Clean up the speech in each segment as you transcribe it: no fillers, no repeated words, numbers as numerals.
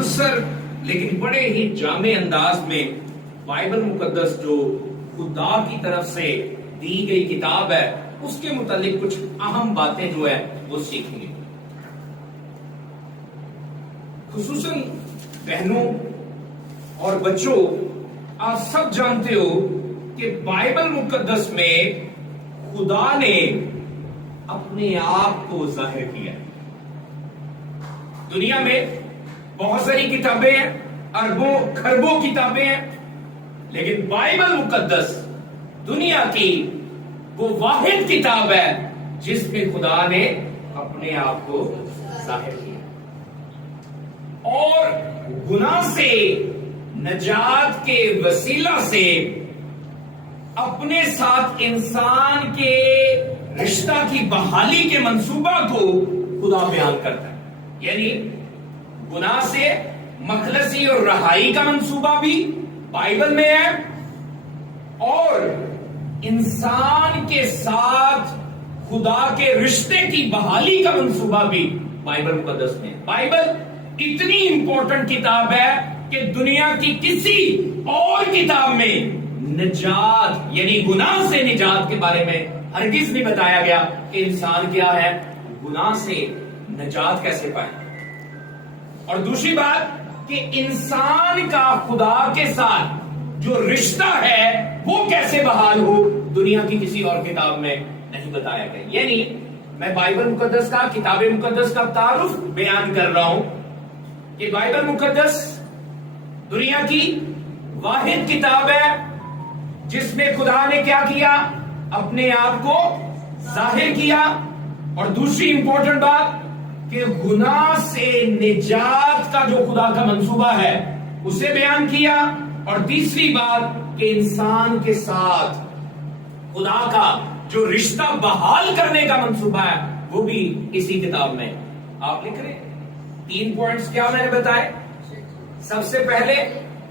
مختصر لیکن بڑے ہی جامع انداز میں بائبل مقدس جو خدا کی طرف سے دی گئی کتاب ہے اس کے متعلق کچھ اہم باتیں جو ہے وہ سیکھیں گے. خصوصاً بہنوں اور بچوں، آپ سب جانتے ہو کہ بائبل مقدس میں خدا نے اپنے آپ کو ظاہر کیا. دنیا میں بہت ساری کتابیں ہیں، اربوں کھربوں کتابیں ہیں، لیکن بائبل مقدس دنیا کی وہ واحد کتاب ہے جس میں خدا نے اپنے آپ کو ظاہر کیا اور گناہ سے نجات کے وسیلہ سے اپنے ساتھ انسان کے رشتہ کی بحالی کے منصوبہ کو خدا بیان کرتا ہے. یعنی گناہ سے مخلصی اور رہائی کا منصوبہ بھی بائبل میں ہے اور انسان کے ساتھ خدا کے رشتے کی بحالی کا منصوبہ بھی بائبل مقدس میں. بائبل اتنی امپورٹنٹ کتاب ہے کہ دنیا کی کسی اور کتاب میں نجات یعنی گناہ سے نجات کے بارے میں ہرگز نہیں بتایا گیا کہ انسان کیا ہے، گناہ سے نجات کیسے پائے. اور دوسری بات کہ انسان کا خدا کے ساتھ جو رشتہ ہے وہ کیسے بحال ہو، دنیا کی کسی اور کتاب میں نہیں بتایا گیا. یعنی میں بائبل مقدس کا، کتاب مقدس کا تعارف بیان کر رہا ہوں کہ بائبل مقدس دنیا کی واحد کتاب ہے جس میں خدا نے کیا کیا، اپنے آپ کو ظاہر کیا. اور دوسری امپورٹنٹ بات کہ گناہ سے نجات کا جو خدا کا منصوبہ ہے اسے بیان کیا. اور تیسری بات کہ انسان کے ساتھ خدا کا جو رشتہ بحال کرنے کا منصوبہ ہے وہ بھی اسی کتاب میں. آپ لکھ رہے 3 پوائنٹس کیا میں نے بتائے. سب سے پہلے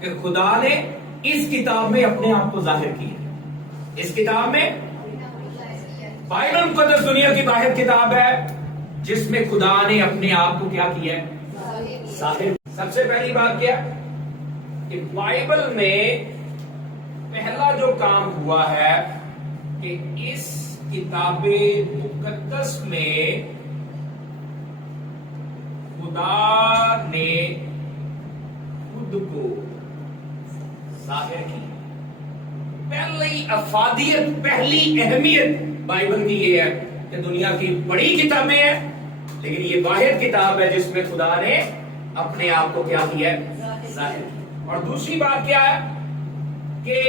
کہ خدا نے اس کتاب میں اپنے آپ کو ظاہر کیا. اس کتاب میں بائبل مقدس دنیا کی واحد کتاب ہے جس میں خدا نے اپنے آپ کو کیا کیا ہے، ظاہر. سب سے پہلی بات کیا کہ بائبل میں پہلا جو کام ہوا ہے کہ اس کتاب مقدس میں خدا نے خود کو ظاہر کی. پہلی افادیت، پہلی اہمیت بائبل کی یہ ہے کہ دنیا کی بڑی کتابیں ہیں لیکن یہ واحد کتاب ہے جس میں خدا نے اپنے آپ کو کیا کیا ہے، ظاہر کی. اور دوسری بات کیا ہے کہ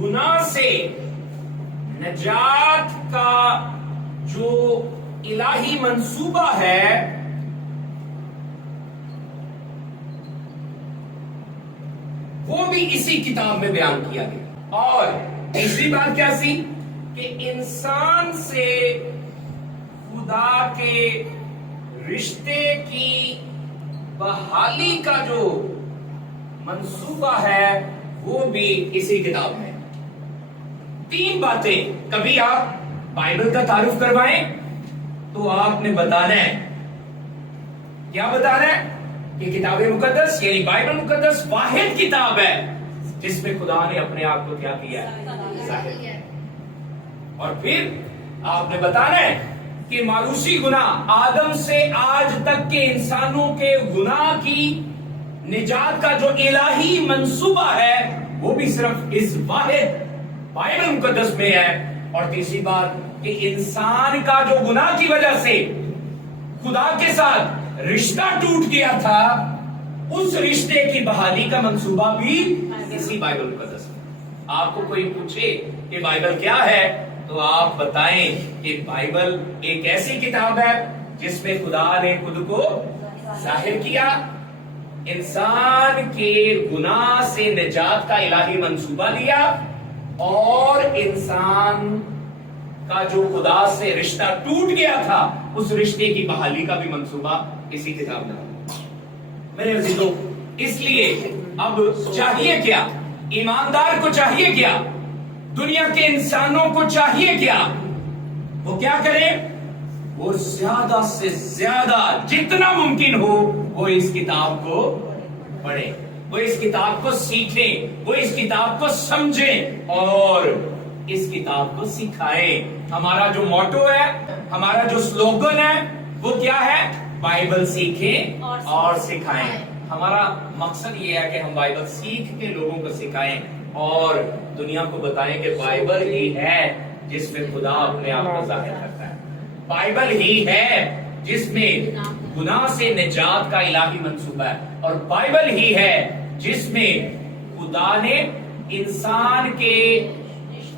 گناہ سے نجات کا جو الہی منصوبہ ہے وہ بھی اسی کتاب میں بیان کیا گیا. اور تیسری بات کیا سی کہ انسان سے خدا کے رشتے کی بحالی کا جو منصوبہ ہے وہ بھی اسی کتاب میں. 3 باتیں. کبھی آپ بائبل کا تعارف کروائیں تو آپ نے بتانا ہے، کیا بتانا ہے کہ کتاب مقدس یعنی بائبل مقدس واحد کتاب ہے جس میں خدا نے اپنے آپ کو کیا کیا ہے، ظاہر کیا. اور پھر آپ نے بتانا ہے کہ ماروثی گناہ آدم سے آج تک کے انسانوں کے گناہ کی نجات کا جو الہی منصوبہ ہے وہ بھی صرف اس واحد بائبل مقدس میں ہے. اور تیسری بات کہ انسان کا جو گناہ کی وجہ سے خدا کے ساتھ رشتہ ٹوٹ گیا تھا اس رشتے کی بحالی کا منصوبہ بھی اسی بائبل مقدس میں. آپ کو کوئی پوچھے کہ بائبل کیا ہے تو آپ بتائیں کہ بائبل ایک ایسی کتاب ہے جس میں خدا نے خود کو ظاہر کیا، انسان کے گناہ سے نجات کا الہی منصوبہ لیا اور انسان کا جو خدا سے رشتہ ٹوٹ گیا تھا اس رشتے کی بحالی کا بھی منصوبہ اسی کتاب میں. میرے عزیزوں، اس لیے اب چاہیے کیا، ایماندار کو چاہیے کیا، دنیا کے انسانوں کو چاہیے کیا، وہ کیا کریں، وہ زیادہ سے زیادہ جتنا ممکن ہو وہ اس کتاب کو پڑھیں، وہ اس کتاب کو سیکھیں، وہ اس کتاب کو سمجھیں اور اس کتاب کو سکھائیں۔ ہمارا جو موٹو ہے، ہمارا جو سلوگن ہے وہ کیا ہے؟ بائبل سیکھیں اور سکھائیں۔ ہمارا مقصد یہ ہے کہ ہم بائبل سیکھ کے لوگوں کو سکھائیں اور دنیا کو بتائیں کہ بائبل ہی ہے جس میں خدا اپنے آپ کو ظاہر کرتا ہے، بائبل ہی ہے جس میں گناہ سے نجات کا الہی منصوبہ ہے، اور بائبل ہی ہے جس میں خدا نے انسان کے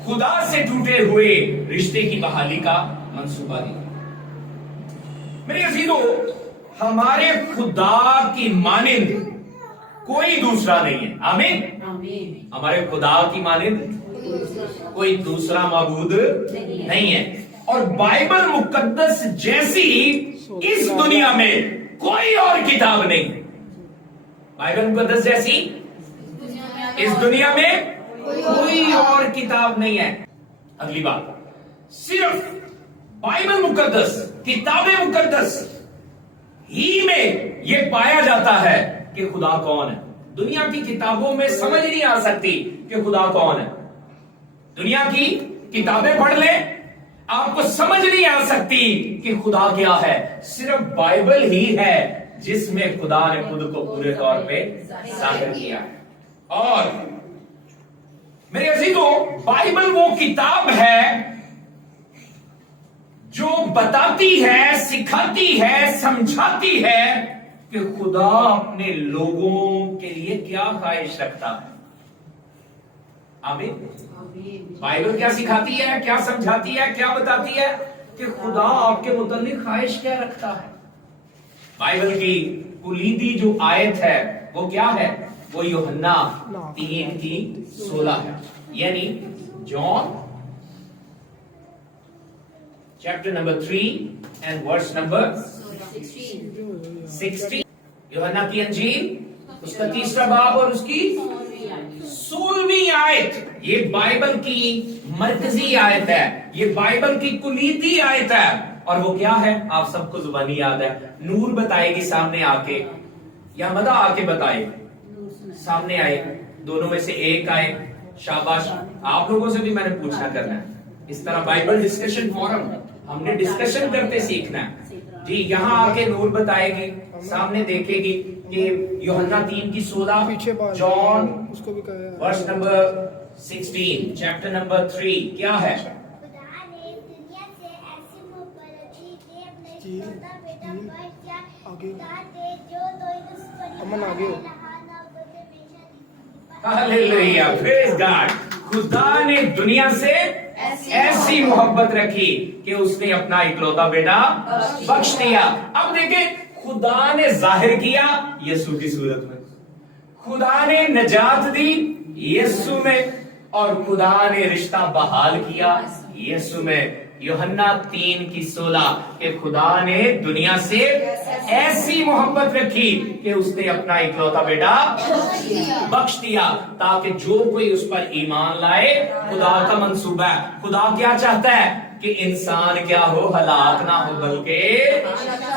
خدا سے ٹوٹے ہوئے رشتے کی بحالی کا منصوبہ دیا۔ میرے عزیزو، ہمارے خدا کی مانند کوئی دوسرا نہیں ہے۔ آمین۔ ہمارے خدا کی مانند کوئی دوسرا معبود نہیں ہے، اور بائبل مقدس جیسی اس دنیا میں کوئی اور کتاب نہیں۔ بائبل مقدس جیسی اس دنیا میں کوئی اور کتاب نہیں ہے۔ اگلی بات، صرف بائبل مقدس، کتاب مقدس ہی میں یہ پایا جاتا ہے کہ خدا کون ہے۔ دنیا کی کتابوں میں سمجھ نہیں آ سکتی کہ خدا کون ہے۔ دنیا کی کتابیں پڑھ لیں، آپ کو سمجھ نہیں آ سکتی کہ خدا کیا ہے۔ صرف بائبل ہی ہے جس میں خدا نے خود کو پورے طور پہ ظاہر کیا ہے۔ اور میرے عزیزو، بائبل وہ کتاب ہے جو بتاتی ہے، سکھاتی ہے، سمجھاتی ہے کہ خدا اپنے لوگوں کے لیے کیا خواہش رکھتا ہے۔ آمین۔ بائبل کیا سکھاتی ہے، کیا سمجھاتی ہے، کیا بتاتی ہے کہ خدا آپ کے متعلق خواہش کیا رکھتا ہے۔ بائبل کی کلیدی جو آیت ہے وہ کیا ہے؟ وہ یوحنا 3:16 ہے، یعنی John chapter number 3 and verse number 16۔ یوحنا کی انجیل اس کا 3 باب اور اس کی 16ویں آیت، یہ بائبل کی مرکزی آیت ہے، یہ بائبل کی کلیدی آیت ہے۔ اور وہ کیا ہے؟ آپ سب کو زبانی یاد ہے، نور بتائے گی سامنے آ کے، یا مدہ آ کے بتائے، سامنے آئے، دونوں میں سے ایک آئے۔ شاباش، آپ لوگوں سے بھی میں نے پوچھنا کرنا ہے۔ اس طرح بائبل ڈسکشن فورم، ہم نے ڈسکشن کرتے سیکھنا ہے۔ جی، یہاں آ کے نور بتائے گی، سامنے دیکھے گی کہ یوحنا 3:16، جان ورس نمبر 16، چیپٹر نمبر 3 کیا ہے؟ ہاللیلویہ، پریز گاڈ۔ خدا نے دنیا سے ایسی محبت رکھی کہ اس نے اپنا اکلوتا بیٹا بخش دیا۔ اب دیکھیں، خدا نے ظاہر کیا یسوع کی صورت میں، خدا نے نجات دی یسوع میں، اور خدا نے رشتہ بحال کیا یسوع میں۔ یوحنا 3:16 کہ خدا نے دنیا سے ایسی محبت رکھی کہ اس نے اپنا اکلوتا بیٹا بخش دیا، تاکہ جو کوئی اس پر ایمان لائے، خدا کا منصوبہ ہے۔ خدا کیا چاہتا ہے؟ کہ انسان کیا ہو؟ ہلاک نہ ہو، بلکہ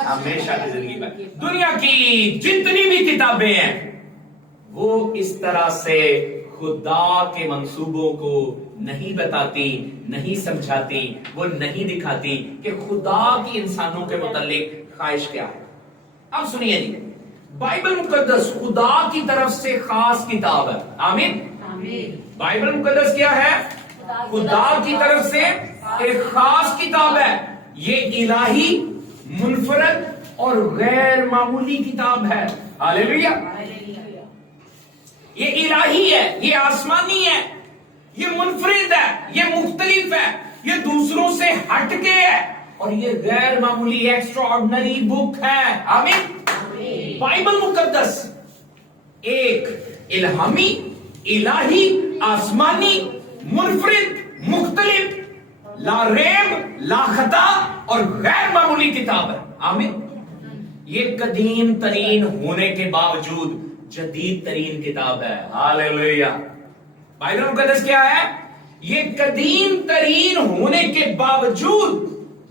ہمیشہ کی زندگی پائے۔ دنیا کی جتنی بھی کتابیں ہیں وہ اس طرح سے خدا کے منصوبوں کو نہیں بتاتی، نہیں سمجھاتی، وہ نہیں دکھاتی کہ خدا کی انسانوں کے متعلق خواہش کیا ہے۔ اب سنیے جی، بائبل مقدس خدا کی طرف سے خاص کتاب ہے۔ آمین۔ بائبل مقدس کیا ہے؟ خدا کی طرف سے ایک خاص کتاب ہے۔ یہ الہی، منفرد اور غیر معمولی کتاب ہے۔ ہاللیلویہ۔ یہ الہی ہے، یہ آسمانی ہے، یہ منفرد ہے، یہ مختلف ہے، یہ دوسروں سے ہٹ کے ہے، اور یہ غیر معمولی ایکسٹرا آرڈنری بک ہے۔ آمین۔ بائبل مقدس ایک الہامی، الہی، آسمانی، منفرد، مختلف، لا ریب، لا خطا اور غیر معمولی کتاب ہے۔ آمین۔ یہ قدیم ترین ہونے کے باوجود جدید ترین کتاب ہے۔ ہاللیلویہ۔ بائبل مقدس کیا ہے؟ یہ قدیم ترین ہونے کے باوجود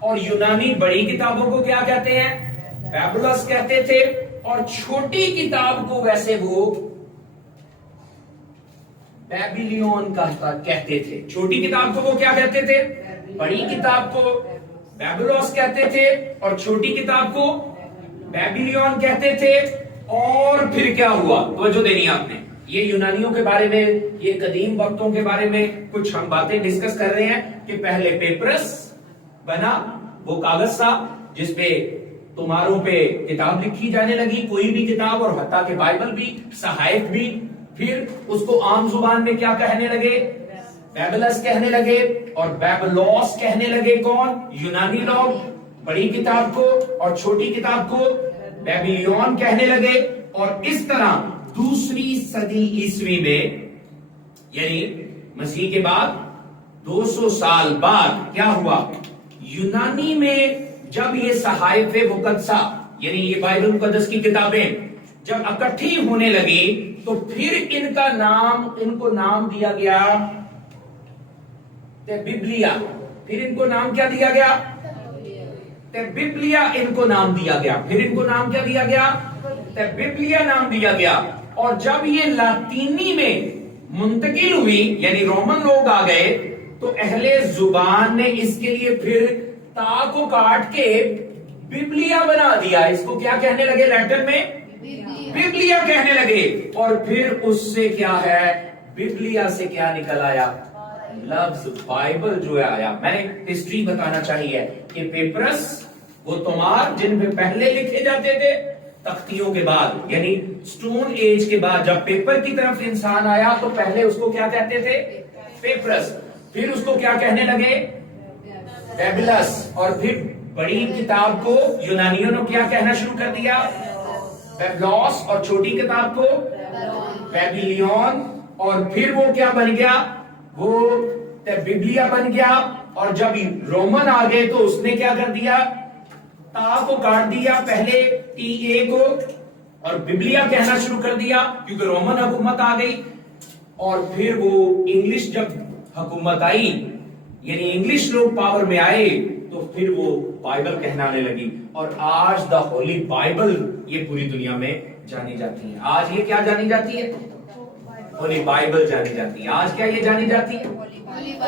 اور یونانی بڑی کتابوں کو کیا کہتے ہیں؟ بیبلس کہتے تھے، اور چھوٹی کتاب کو ویسے وہ بیبیلون کہتے تھے۔ چھوٹی کتاب کو وہ کیا کہتے تھے؟ بڑی کتاب کو بیبلوس کہتے تھے، اور چھوٹی کتاب کو بیبیلون کہتے تھے۔ اور پھر کیا ہوا؟ توجہ دینی آپ نے، یہ یونانیوں کے بارے میں، یہ قدیم وقتوں کے بارے میں کچھ ہم باتیں ڈسکس کر رہے ہیں کہ پہلے پیپرس بنا، وہ کاغذ تھا جس پہ تمہاروں پہ کتاب لکھی جانے لگی، کوئی بھی کتاب، اور حتیٰ کہ بائبل بھی، صحائف بھی۔ پھر اس کو عام زبان میں کیا کہنے لگے؟ بیبلس کہنے لگے، اور بیبلوس کہنے لگے کون؟ یونانی لوگ بڑی کتاب کو، اور چھوٹی کتاب کو بیبیلون کہنے لگے۔ اور اس طرح دوسری صدی عیسوی میں، یعنی مسیح کے بعد 200 سال بعد کیا ہوا؟ یونانی میں جب یہ صحائف مقدسہ، یعنی یہ بائبل مقدس کی کتابیں جب اکٹھی ہونے لگی، تو پھر ان کو نام دیا گیا ببلیا۔ پھر ان کو نام کیا دیا گیا؟ ببلیا ان کو نام دیا گیا۔ پھر ان کو نام کیا دیا گیا؟ ببلیا نام دیا گیا۔ اور جب یہ لاطینی میں منتقل ہوئی، یعنی رومن لوگ آ گئے، تو اہل زبان نے اس کے لیے پھر تا کو کاٹ کے ببلیا بنا دیا۔ اس کو کیا کہنے لگے؟ لیٹن میں ببلیا کہنے لگے۔ اور پھر اس سے کیا ہے؟ ببلیا سے کیا نکل آیا؟ لفظ بائبل جو ہے آیا۔ میں نے ہسٹری بتانا چاہیے کہ پیپرس وہ تمہار جن پہ پہلے لکھے جاتے تھے تختیوں کے بعد، یعنی سٹون ایج کے بعد جب پیپر کی طرف انسان آیا تو پہلے اس کو کیا کہتے تھے؟ پیپرس۔ پھر اس کو کیا کہنے لگے؟ بیبلس۔ اور پھر بڑی کتاب کو یونانیوں نے کیا کہنا شروع کر دیا؟ بیبلوس۔ اور چھوٹی کتاب کو بیبیلون۔ اور پھر وہ کیا بن گیا؟ وہ ببلیا بن گیا۔ اور جب رومن آ گئے تو اس نے کیا کر دیا؟ تا کو کاٹ دیا پہلے ٹی اے کو، اور ببلیا کہنا شروع کر دیا کیونکہ رومن حکومت آ گئی۔ اور پھر وہ انگلش جب حکومت آئی، یعنی انگلش لوگ پاور میں آئے، تو پھر وہ بائبل کہلانے لگی۔ اور آج دا ہولی بائبل یہ پوری دنیا میں جانی جاتی ہے۔ آج یہ کیا جانی جاتی ہے؟ ہولی بائبل جانی جاتی ہے۔ آج کیا یہ جانی جاتی ہے؟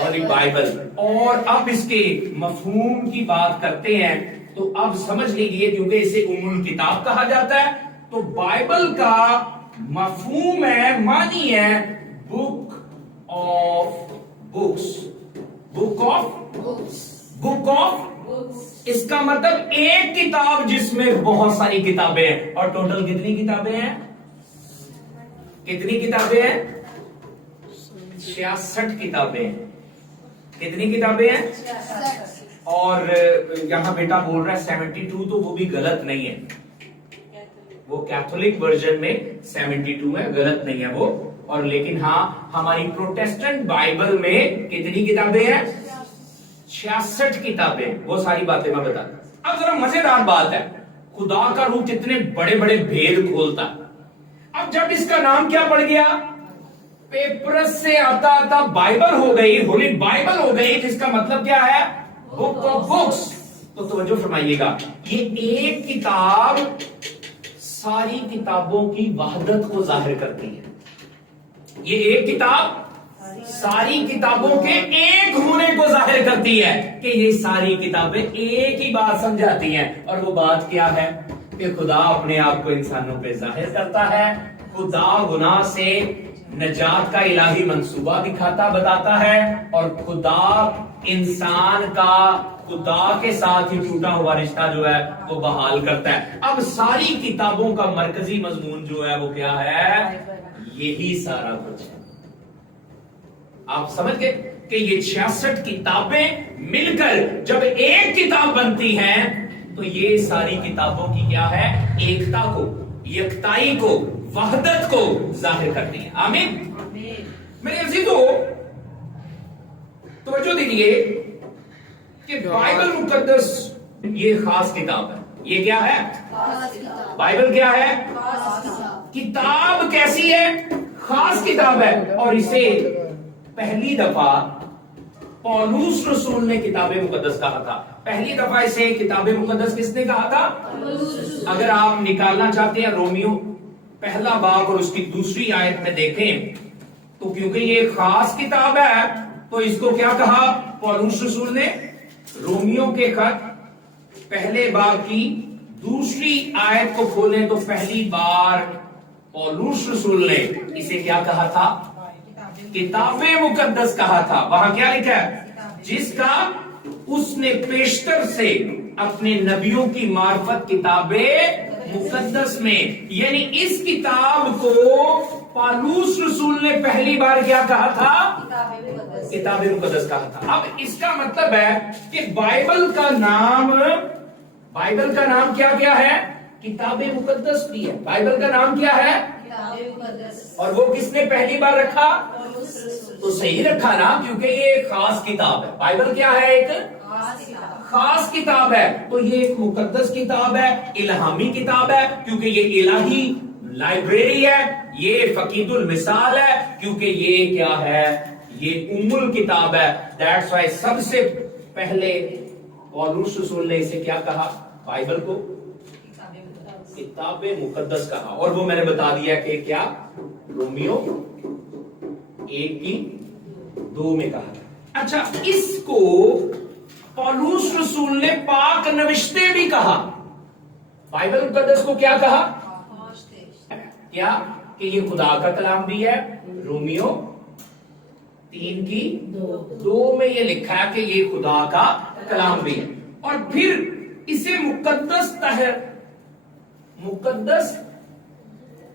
ہولی بائبل۔ اور اب اس کے مفہوم کی بات کرتے ہیں تو اب سمجھ لیجیے، کیونکہ اسے ام الکتاب کہا جاتا ہے، تو بائبل کا مفہوم ہے، معنی ہے book of books. Book of اس کا مطلب ایک کتاب جس میں بہت ساری کتابیں ہیں۔ اور ٹوٹل کتنی کتابیں ہیں؟ کتنی کتابیں ہیں؟ 66 کتابیں ہیں۔ کتنی کتابیں ہیں؟ اور یہاں بیٹا بول رہا ہے 72، تو وہ بھی غلط نہیں ہے، وہ کیتھولک ورژن میں 72 ہے، غلط نہیں ہے وہ۔ اور لیکن ہاں ہماری پروٹیسٹنٹ بائبل میں کتنی کتابیں ہیں؟ 66 کتابیں۔ وہ ساری باتیں میں بتاتا ہوں۔ اب ذرا مزیدار بات ہے، خدا کا روح کتنے بڑے بڑے بھید کھولتا۔ اب جب اس کا نام کیا پڑ گیا؟ پیپرس سے آتا آتا بائبل ہو گئی، ہولی بائبل ہو گئی، جس کا مطلب کیا ہے؟ Book of books. تو توجہ فرمائیے گا، یہ ایک کتاب ساری کتابوں کی وحدت کو ظاہر کرتی ہے۔ یہ ایک کتاب ساری کتابوں کے ایک ہونے کو ظاہر کرتی ہے، کہ یہ ساری کتابیں ایک ہی بات سمجھاتی ہیں۔ اور وہ بات کیا ہے؟ کہ خدا اپنے آپ کو انسانوں پہ ظاہر کرتا ہے، خدا گناہ سے نجات کا الہی منصوبہ دکھاتا بتاتا ہے، اور خدا انسان کا خدا کے ساتھ ہی ٹوٹا ہوا رشتہ جو ہے وہ بحال کرتا ہے۔ اب ساری کتابوں کا مرکزی مضمون جو ہے وہ کیا ہے؟ یہی سارا کچھ ہے۔ آپ سمجھ گئے کہ یہ 66 کتابیں مل کر جب ایک کتاب بنتی ہیں تو یہ ساری کتابوں کی کیا ہے؟ ایکتا کو، یکتائی کو، وحدت کو ظاہر کرتی ہیں۔ آمین۔ میرے عزیزو توجہ دیجیے کہ بائبل مقدس یہ خاص کتاب ہے۔ یہ کیا ہے؟ بائبل کیا ہے؟ کتاب کیسی ہے؟ خاص کتاب ہے۔ اور اسے پہلی دفعہ پولوس رسول نے کتاب مقدس کہا تھا. پہلی دفعہ اسے کتاب مقدس کس نے کہا تھا؟ اگر آپ نکالنا چاہتے ہیں رومیو پہلا باب اور اس کی دوسری آیت میں دیکھیں تو کیونکہ یہ ایک خاص کتاب ہے تو اس کو کیا کہا پولوس رسول نے؟ رومیو کے خط پہلے باب کی دوسری آیت کو کھولیں تو پہلی بار پولوس رسول نے اسے کیا کہا تھا؟ کتاب مقدس کہا تھا. وہاں کیا لکھا ہے؟ جس کا اس نے پیشتر سے اپنے نبیوں کی معرفت کتاب مقدس میں، یعنی اس کتاب کو پولوس رسول نے پہلی بار کیا کہا تھا؟ کتاب مقدس کہا تھا. اب اس کا مطلب ہے کہ بائبل کا نام کیا ہے؟ کتاب مقدس بھی ہے. بائبل کا نام کیا ہے؟ اور وہ کس نے پہلی بار رکھا؟ تو صحیح رکھا نا، کیونکہ یہ ایک خاص کتاب ہے. بائبل کیا ہے؟ ایک خاص کتاب ہے. تو یہ ایک مقدس کتاب ہے، الہامی کتاب ہے کیونکہ یہ الہی لائبریری ہے. یہ فقید المثال ہے کیونکہ یہ کیا ہے؟ یہ ام الکتاب ہے. دیٹس وائی سب سے پہلے پولوس رسول نے اسے کیا کہا؟ بائبل کو کتاب مقدس کہا. اور وہ میں نے بتا دیا کہ کیا رومیو 1:2 میں کہا. اچھا، اس کو پولوس رسول نے پاک نوشتے بھی کہا. بائبل مقدس کو کیا کہا؟ کیا کہ یہ خدا کا کلام بھی ہے. رومیو 3:2 میں یہ لکھا ہے کہ یہ خدا کا کلام بھی ہے. اور پھر اسے مقدس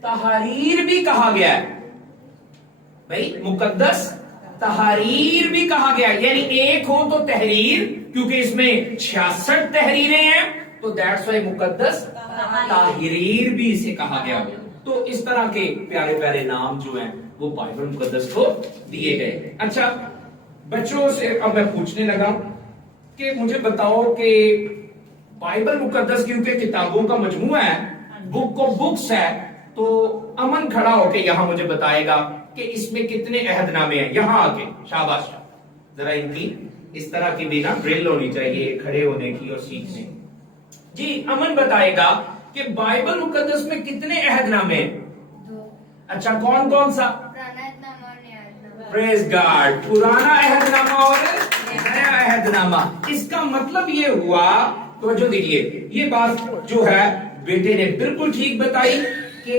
تحریر بھی کہا گیا ہے. بھائی مقدس تحریر بھی کہا گیا ہے، یعنی ایک ہو تو تحریر، کیونکہ اس میں 66 تحریریں ہیں تو دیٹس وائی مقدس تحریر بھی اسے کہا گیا. تو اس طرح کے پیارے پیارے نام جو ہیں وہ بائبل مقدس کو دیے گئے. اچھا بچوں سے اب میں پوچھنے لگا کہ مجھے بتاؤ کہ بائبل مقدس کیونکہ کتابوں کا مجموعہ ہے، بک آف بکس ہے، تو امن کھڑا ہو کے یہاں مجھے بتائے گا کہ اس میں کتنے عہد نامے ہیں. یہاں آ کے شاباش، ذرا ان کی اس طرح کی بھی نا ڈرل ہونی چاہیے کھڑے ہونے کی اور سیکھنے. جی امن بتائے گا کہ بائبل مقدس میں کتنے عہد نامے ہیں؟ اچھا کون کون سا؟ پریز گاڈ، پرانا عہد نامہ اور نیا عہد نامہ. اس کا مطلب یہ ہوا، توجہ دیجیے، یہ بات جو ہے بیٹے نے بالکل ٹھیک بتائی کہ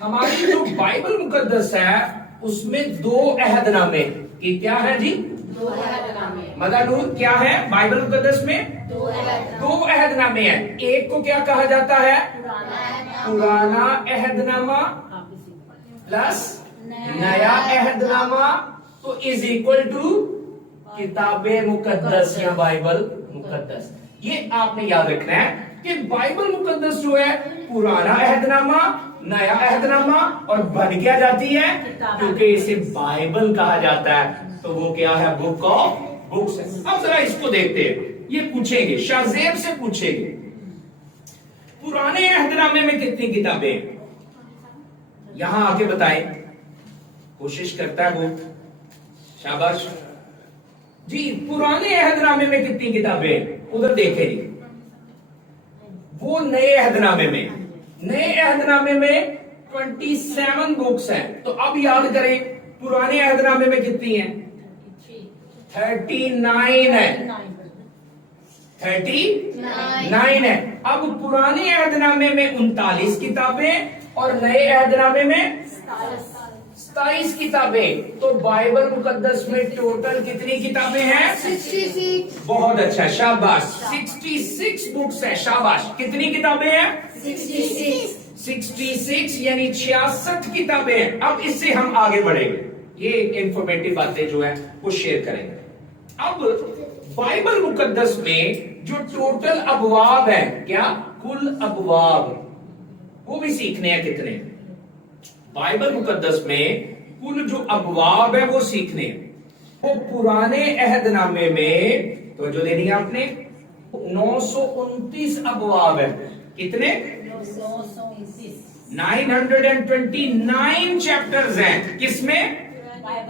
ہماری جو بائبل مقدس ہے اس میں 2 عہد نامے کی کیا ہے جی؟ 2 عہد نامے. مدر نور کیا ہے بائبل مقدس میں؟ 2 عہد نامے ہیں. ایک کو کیا کہا جاتا ہے؟ پرانا عہد نامہ پلس نیا عہد نامہ، تو از اکول ٹو کتاب مقدس یا بائبل مقدس. یہ آپ نے یاد رکھنا ہے کہ بائبل مقدس جو ہے پرانا عہد نامہ، نیا عہد نامہ، اور بن کیا جاتی ہے کیونکہ اسے بائبل کہا جاتا ہے تو وہ کیا ہے؟ بک آف بکس ہے. اب ذرا اس کو دیکھتے ہیں. یہ پوچھیں گے، شاہ زیب سے پوچھیں گے پرانے عہد نامے میں کتنی کتابیں ہیں؟ یہاں آ کے بتائیں. کوشش کرتا ہے وہ، شاباش جی. پرانے عہد نامے میں کتنی کتابیں ہیں؟ ادھر دیکھیں جی. وہ نئے عہد نامے میں 27 بکس ہیں. تو اب یاد کریں پرانے عہد نامے میں کتنی ہیں؟ 39 ہے. 39 ہے. اب پرانے عہد نامے میں 39 کتابیں اور نئے عہد نامے میں 27 کتابیں. تو بائبل مقدس میں ٹوٹل کتنی کتابیں ہیں؟ 66. بہت اچھا، شاباش. 66 بکس ہے. شاباش. کتنی کتابیں ہیں؟ 66 یعنی 66 کتابیں ہیں. اب اس سے ہم آگے بڑھیں گے، یہ انفارمیٹیو باتیں جو ہیں وہ شیئر کریں گے. اب بائبل مقدس میں جو ٹوٹل ابواب ہیں، کیا کل ابواب، وہ بھی سیکھنے ہیں. کتنے؟ بائبل مقدس میں کل جو ابواب ہے وہ سیکھنے ہیں. وہ پرانے عہد نامے میں توجہ دینی ہے آپ نے 929 ابواب ہیں. کتنے؟ 929 چیپٹرز ہیں. کس میں؟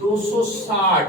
260,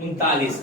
39,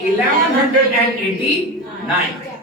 1189।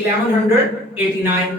1189,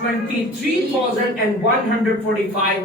23,145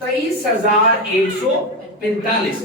23,145।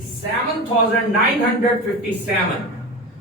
7,957।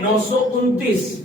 929,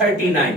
39,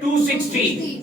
260,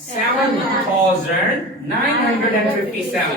7,957।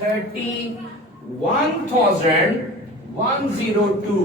31,102,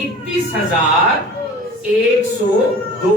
31,102।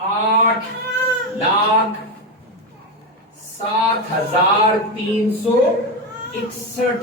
8,07,361